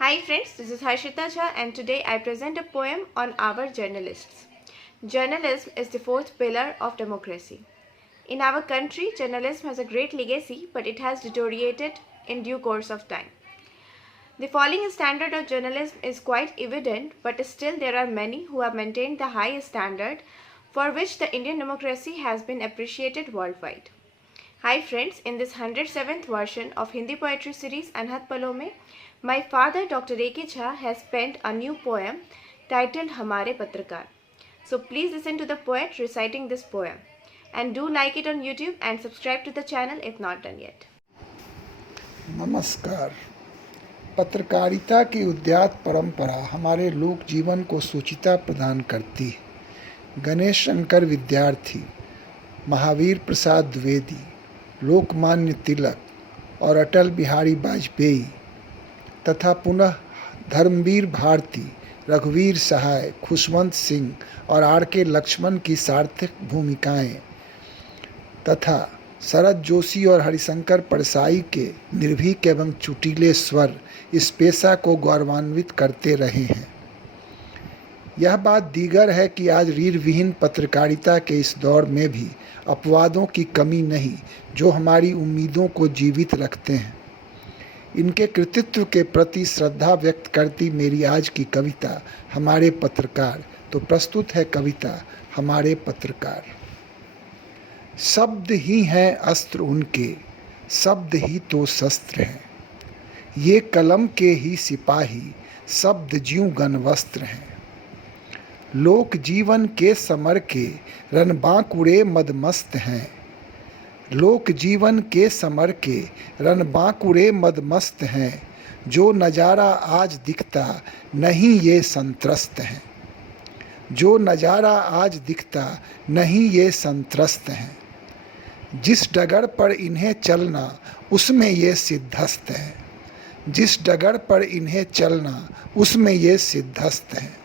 Hi friends, this is Harshita Jha and today I present a poem on our journalists. Journalism is the fourth pillar of democracy. In our country, journalism has a great legacy, but it has deteriorated in due course of time. The falling standard of journalism is quite evident, but still there are many who have maintained the high standard for which the Indian democracy has been appreciated worldwide. Hi friends, in this 107th version of Hindi poetry series Anhat Palo mein, my father Dr. A.K. Jha has penned a new poem titled Hamare Patrakar. So please listen to the poet reciting this poem and do like it on YouTube and subscribe to the channel if not done yet. नमस्कार। पत्रकारिता की उद्यात परंपरा हमारे लोक जीवन को सूचिता प्रदान करती है। गणेश शंकर विद्यार्थी, महावीर प्रसाद द्विवेदी, लोकमान्य तिलक और अटल बिहारी वाजपेयी तथा पुनः धर्मवीर भारती, रघुवीर सहाय, खुशवंत सिंह और आर.के. लक्ष्मण की सार्थक भूमिकाएं तथा शरद जोशी और हरिशंकर परसाई के निर्भीक एवं चुटीले स्वर इस पेशा को गौरवान्वित करते रहे हैं। यह बात दीगर है कि आज रीढ़ विहीन पत्रकारिता के इस दौर में भी अपवादों की कमी नहीं जो हमारी उम्मीदों को जीवित रखते हैं। इनके कृतित्व के प्रति श्रद्धा व्यक्त करती मेरी आज की कविता हमारे पत्रकार। तो प्रस्तुत है कविता हमारे पत्रकार। शब्द ही हैं अस्त्र उनके, शब्द ही तो शस्त्र हैं। ये कलम के ही सिपाही, शब्द ज्यों गनवस्त्र हैं। लोक जीवन के समर के रणबांकुरे मदमस्त हैं। लोक जीवन के समर के रणबांकुरे मदमस्त हैं। जो नज़ारा आज दिखता नहीं ये संत्रस्त हैं। जो नज़ारा आज दिखता नहीं ये संत्रस्त हैं। जिस डगर पर इन्हें चलना उसमें ये सिद्धस्त हैं। जिस डगर पर इन्हें चलना उसमें ये सिद्धस्त हैं।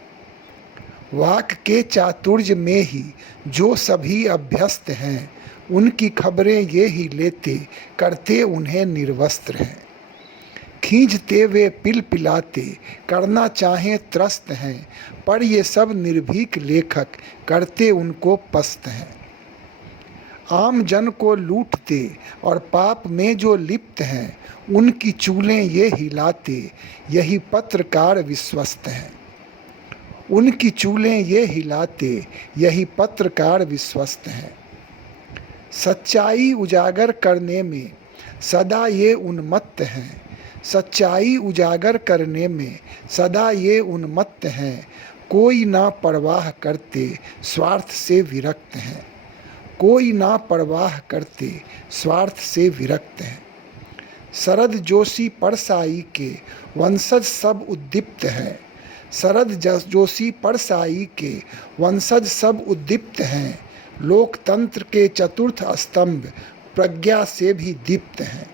वाक के चातुर्य में ही जो सभी अभ्यस्त हैं, उनकी खबरें ये ही लेते करते उन्हें निर्वस्त्र हैं। खींचते वे पिल पिलाते करना चाहें त्रस्त हैं, पर ये सब निर्भीक लेखक करते उनको पस्त हैं। आम जन को लूटते और पाप में जो लिप्त हैं, उनकी चूलें ये हिलाते यही पत्रकार विश्वस्त हैं। उनकी चूलें ये हिलाते यही पत्रकार विश्वस्त हैं। सच्चाई उजागर करने में सदा ये उन्मत्त हैं। सच्चाई उजागर करने में सदा ये उन्मत्त हैं। कोई ना परवाह करते स्वार्थ से विरक्त हैं। कोई ना परवाह करते स्वार्थ से विरक्त हैं। शरद जोशी परसाई के वंशज सब उद्दीप्त हैं। शरद जोशी परसाई के वंशज सब उद्दीप्त हैं। लोकतंत्र के चतुर्थ स्तंभ प्रज्ञा से भी दीप्त हैं।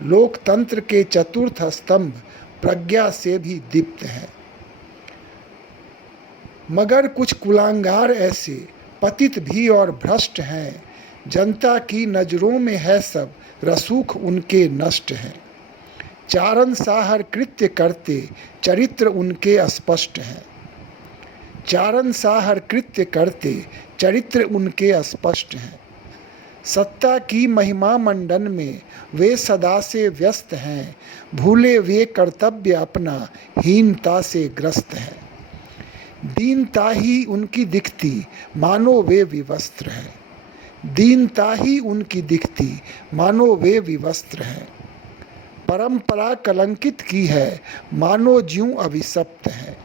लोकतंत्र के चतुर्थ स्तंभ प्रज्ञा से भी दीप्त हैं। मगर कुछ कुलांगार ऐसे पतित भी और भ्रष्ट हैं। जनता की नज़रों में है सब रसूख उनके नष्ट हैं। चारण साहर कृत्य करते चरित्र उनके अस्पष्ट हैं। चारण साहर कृत्य करते चरित्र उनके अस्पष्ट हैं। सत्ता की महिमा मंडन में वे सदा से व्यस्त हैं। भूले वे कर्तव्य अपना हीनता से ग्रस्त हैं। दीनता ही उनकी दिखती मानो वे विवस्त्र हैं। दीनता ही उनकी दिखती मानो वे विवस्त्र हैं। परंपरा कलंकित की है मानो ज्यों अभिशप्त हैं।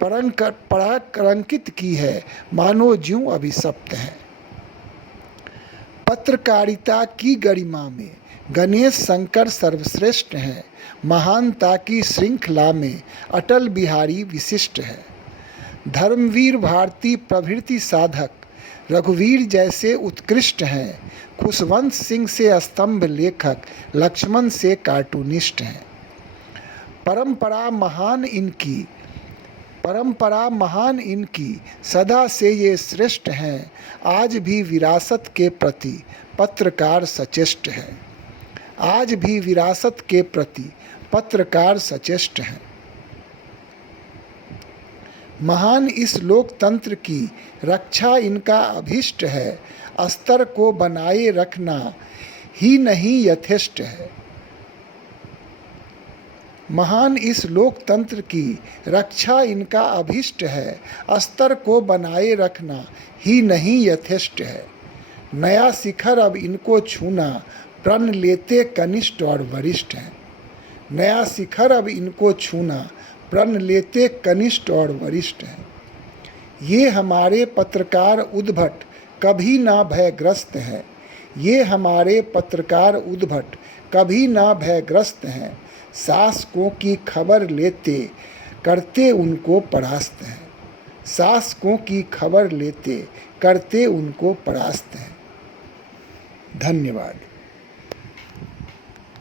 परंपरा कलंकित की है मानो ज्यों अभिशप्त हैं। पत्रकारिता की गरिमा में गणेश शंकर सर्वश्रेष्ठ हैं। महानता की श्रृंखला में अटल बिहारी विशिष्ट है। धर्मवीर भारती प्रभृति साधक रघुवीर जैसे उत्कृष्ट हैं। खुशवंत सिंह से स्तंभ लेखक लक्ष्मण से कार्टूनिस्ट हैं। परंपरा महान इनकी सदा से ये श्रेष्ठ हैं। आज भी विरासत के प्रति पत्रकार सचेष्ट है। आज भी विरासत के प्रति पत्रकार सचेष्ट हैं। महान इस लोकतंत्र की रक्षा इनका अभिष्ट है, स्तर को बनाए रखना ही नहीं यथेष्ट है। महान इस लोकतंत्र की रक्षा इनका अभिष्ट है, स्तर को बनाए रखना ही नहीं यथेष्ट है। नया शिखर अब इनको छूना प्रण लेते कनिष्ठ और वरिष्ठ हैं। नया शिखर अब इनको छूना प्रण लेते कनिष्ठ और वरिष्ठ हैं। ये हमारे पत्रकार उद्भट कभी ना भयग्रस्त हैं। ये हमारे पत्रकार उद्भट कभी ना भयग्रस्त हैं। शासकों की खबर लेते करते उनको परास्त हैं। शासकों की खबर लेते करते उनको परास्त हैं। धन्यवाद।